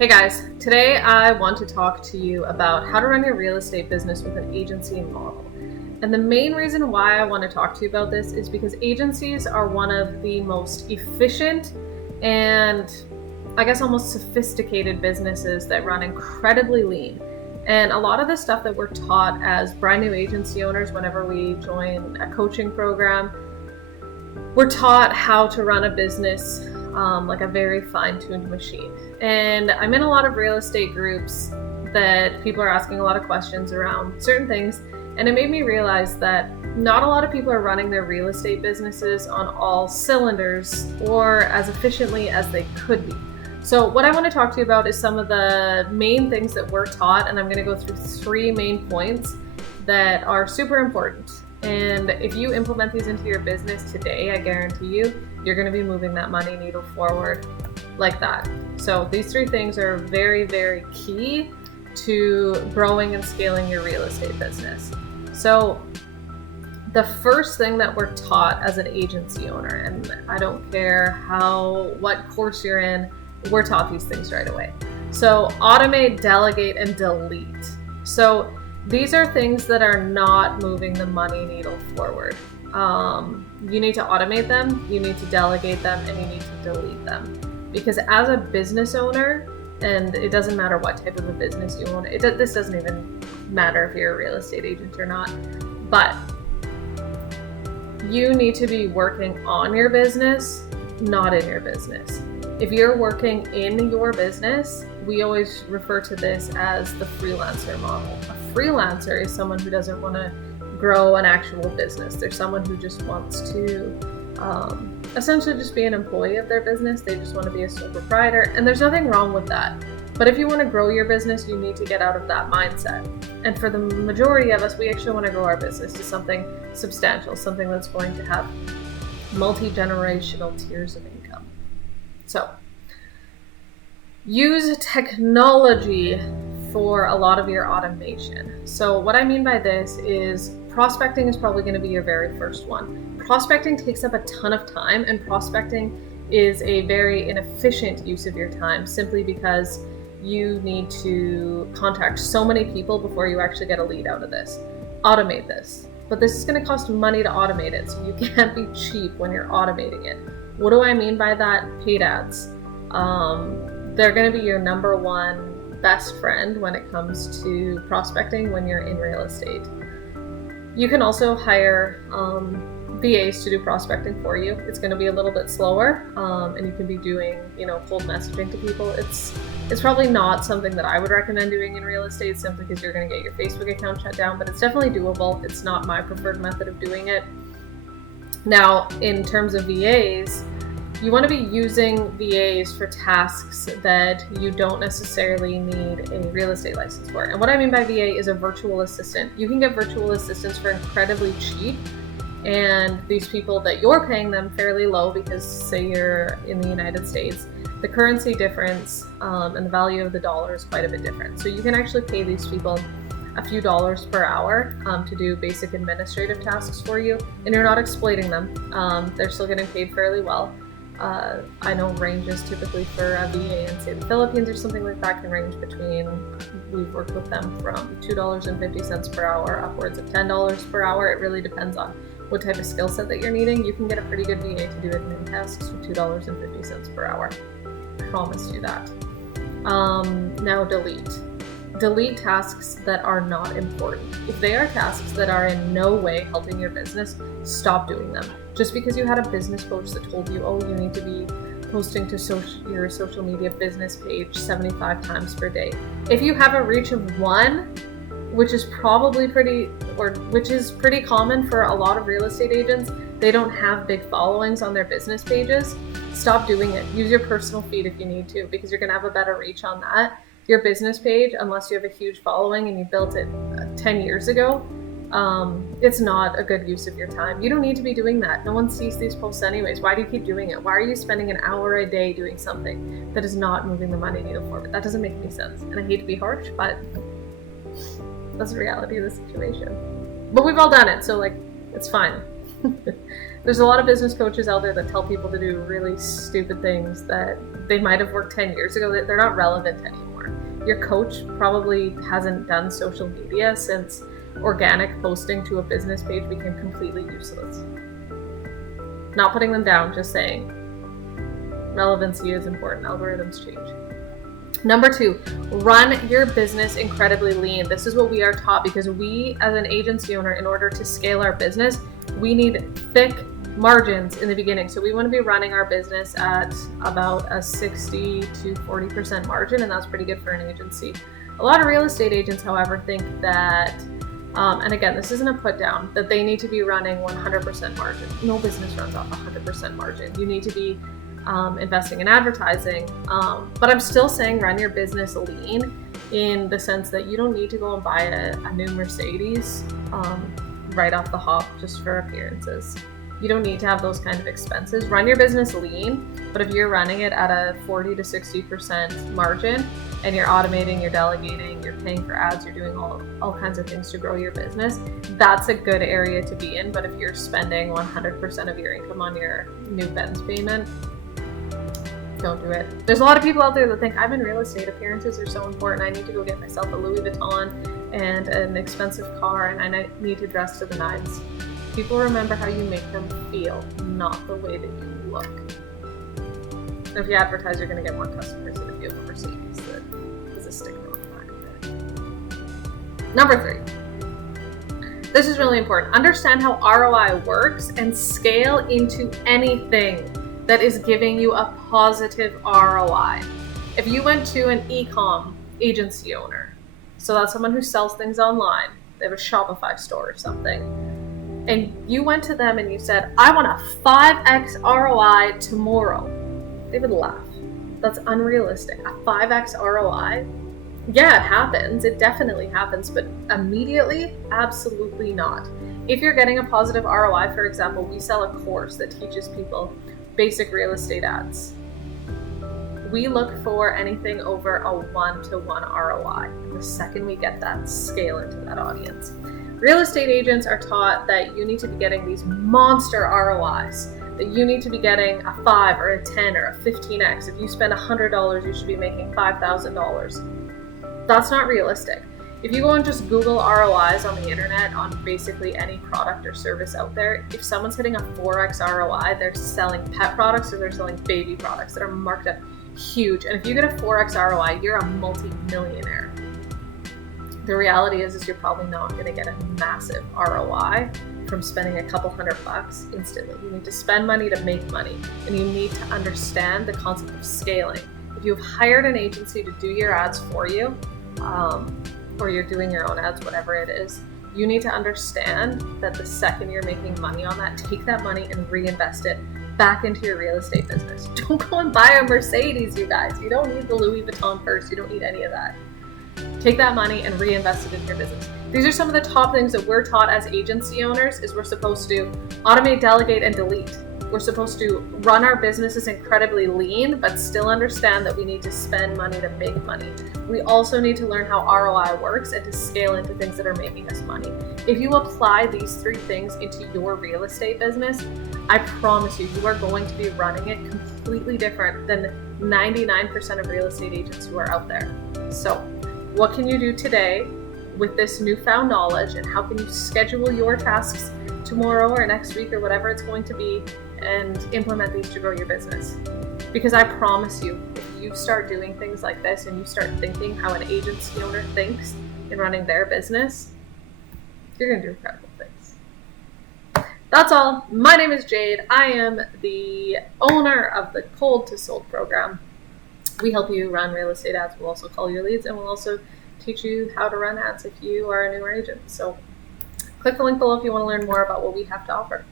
Hey guys, today I want to talk to you about how to run your real estate business with an agency model. And the main reason why I want to talk to you about this is because agencies are one of the most efficient and I guess almost sophisticated businesses that run incredibly lean. And a lot of the stuff that we're taught as brand new agency owners whenever we join a coaching program, we're taught how to run a business like a very fine-tuned machine. And I'm in a lot of real estate groups that people are asking a lot of questions around certain things, and it made me realize that not a lot of people are running their real estate businesses on all cylinders or as efficiently as they could be. So what I want to talk to you about is some of the main things that we're taught, and I'm going to go through 3 main points that are super important. And if you implement these into your business today, I guarantee you, you're going to be moving that money needle forward like that. So these 3 things are very, very key to growing and scaling your real estate business. So the first thing that we're taught as an agency owner, and I don't care what course you're in, we're taught these things right away. So automate, delegate, and delete. So these are things that are not moving the money needle forward. You need to automate them, you need to delegate them, and you need to delete them. Because as a business owner, and it doesn't matter what type of a business you own, this doesn't even matter if you're a real estate agent or not, but you need to be working on your business, not in your business. If you're working in your business, we always refer to this as the freelancer model. A freelancer is someone who doesn't want to grow an actual business. They're someone who just wants to essentially just be an employee of their business. They just want to be a sole proprietor, and there's nothing wrong with that. But if you want to grow your business, you need to get out of that mindset. And for the majority of us, we actually want to grow our business to something substantial, something that's going to have multi-generational tiers of income. So use technology for a lot of your automation. So what I mean by this is prospecting is probably going to be your very first one. Prospecting takes up a ton of time, and prospecting is a very inefficient use of your time simply because you need to contact so many people before you actually get a lead out of this. Automate this. But this is going to cost money to automate it, so you can't be cheap when you're automating it. What do I mean by that? Paid ads. They're going to be your number one best friend when it comes to prospecting when you're in real estate. You can also hire VAs to do prospecting for you. It's going to be a little bit slower, and you can be doing, cold messaging to people. It's probably not something that I would recommend doing in real estate simply because you're going to get your Facebook account shut down, but it's definitely doable. It's not my preferred method of doing it. Now, in terms of VAs, you want to be using VAs for tasks that you don't necessarily need a real estate license for. And what I mean by VA is a virtual assistant. You can get virtual assistants for incredibly cheap, and these people that you're paying them fairly low because, say, you're in the United States, the currency difference and the value of the dollar is quite a bit different. So you can actually pay these people a few dollars per hour to do basic administrative tasks for you, and you're not exploiting them. They're still getting paid fairly well. I know ranges typically for a VA in, say, the Philippines or something like that can range between, we've worked with them from $2.50 per hour upwards of $10 per hour. It really depends on what type of skill set that you're needing. You can get a pretty good VA to do admin tasks for $2.50 per hour. I promise you that. Now delete. Delete tasks that are not important. If they are tasks that are in no way helping your business, stop doing them. Just because you had a business coach that told you, you need to be posting to your social media business page 75 times per day. If you have a reach of 1, which is pretty common for a lot of real estate agents, they don't have big followings on their business pages, stop doing it. Use your personal feed if you need to, because you're going to have a better reach on that. Your business page, unless you have a huge following and you built it 10 years ago, it's not a good use of your time. You don't need to be doing that. No one sees these posts anyways. Why do you keep doing it? Why are you spending an hour a day doing something that is not moving the money needle forward? That doesn't make any sense. And I hate to be harsh, but that's the reality of the situation. But we've all done it, so it's fine. There's a lot of business coaches out there that tell people to do really stupid things that they might have worked 10 years ago, that they're not relevant anymore. Your coach probably hasn't done social media since organic posting to a business page became completely useless. Not putting them down, just saying. Relevancy is important. Algorithms change. Number 2, run your business incredibly lean. This is what we are taught because we, as an agency owner, in order to scale our business, we need thick margins in the beginning. So we want to be running our business at about a 60 to 40% margin, and that's pretty good for an agency. A lot of real estate agents, however, think that, and again, this isn't a put down, that they need to be running 100% margin. No business runs off 100% margin. You need to be investing in advertising, but I'm still saying run your business lean in the sense that you don't need to go and buy a new Mercedes right off the hop just for appearances. You don't need to have those kind of expenses. Run your business lean, but if you're running it at a 40 to 60% margin and you're automating, you're delegating, you're paying for ads, you're doing all kinds of things to grow your business, that's a good area to be in. But if you're spending 100% of your income on your new Benz payment, don't do it. There's a lot of people out there that think I'm in real estate, appearances are so important. I need to go get myself a Louis Vuitton and an expensive car, and I need to dress to the nines. People remember how you make them feel, not the way that you look. And if you advertise, you're going to get more customers than if you have a Mercedes that is a sticker on the back of it. Number 3. This is really important. Understand how ROI works and scale into anything that is giving you a positive ROI. If you went to an e-com agency owner, so that's someone who sells things online, they have a Shopify store or something, and you went to them and you said, I want a 5x ROI tomorrow, they would laugh. That's unrealistic. A 5x ROI? Yeah, it happens. It definitely happens, but immediately, absolutely not. If you're getting a positive ROI, for example, we sell a course that teaches people basic real estate ads. We look for anything over a 1-to-1 ROI. The second we get that, scale into that audience. Real estate agents are taught that you need to be getting these monster ROIs, that you need to be getting a 5 or a 10 or a 15x. If you spend $100, you should be making $5,000. That's not realistic. If you go and just Google ROIs on the internet on basically any product or service out there, if someone's hitting a 4x ROI, they're selling pet products or they're selling baby products that are marked up huge. And if you get a 4x ROI, you're a multi-millionaire. The reality is you're probably not going to get a massive ROI from spending a couple $100 instantly. You need to spend money to make money, and you need to understand the concept of scaling. If you've hired an agency to do your ads for you, or you're doing your own ads, whatever it is, you need to understand that the second you're making money on that, take that money and reinvest it back into your real estate business. Don't go and buy a Mercedes, you guys. You don't need the Louis Vuitton purse. You don't need any of that. Take that money and reinvest it in your business. These are some of the top things that we're taught as agency owners. Is we're supposed to automate, delegate, and delete. We're supposed to run our businesses incredibly lean, but still understand that we need to spend money to make money. We also need to learn how ROI works and to scale into things that are making us money. If you apply these 3 things into your real estate business, I promise you, you are going to be running it completely different than 99% of real estate agents who are out there. So, what can you do today with this newfound knowledge, and how can you schedule your tasks tomorrow or next week or whatever it's going to be and implement these to grow your business? Because I promise you, if you start doing things like this and you start thinking how an agency owner thinks in running their business, you're going to do incredible things. That's all. My name is Jade. I am the owner of the Cold to Sold program. We help you run real estate ads. We'll also call your leads, and we'll also teach you how to run ads if you are a newer agent. So click the link below if you want to learn more about what we have to offer.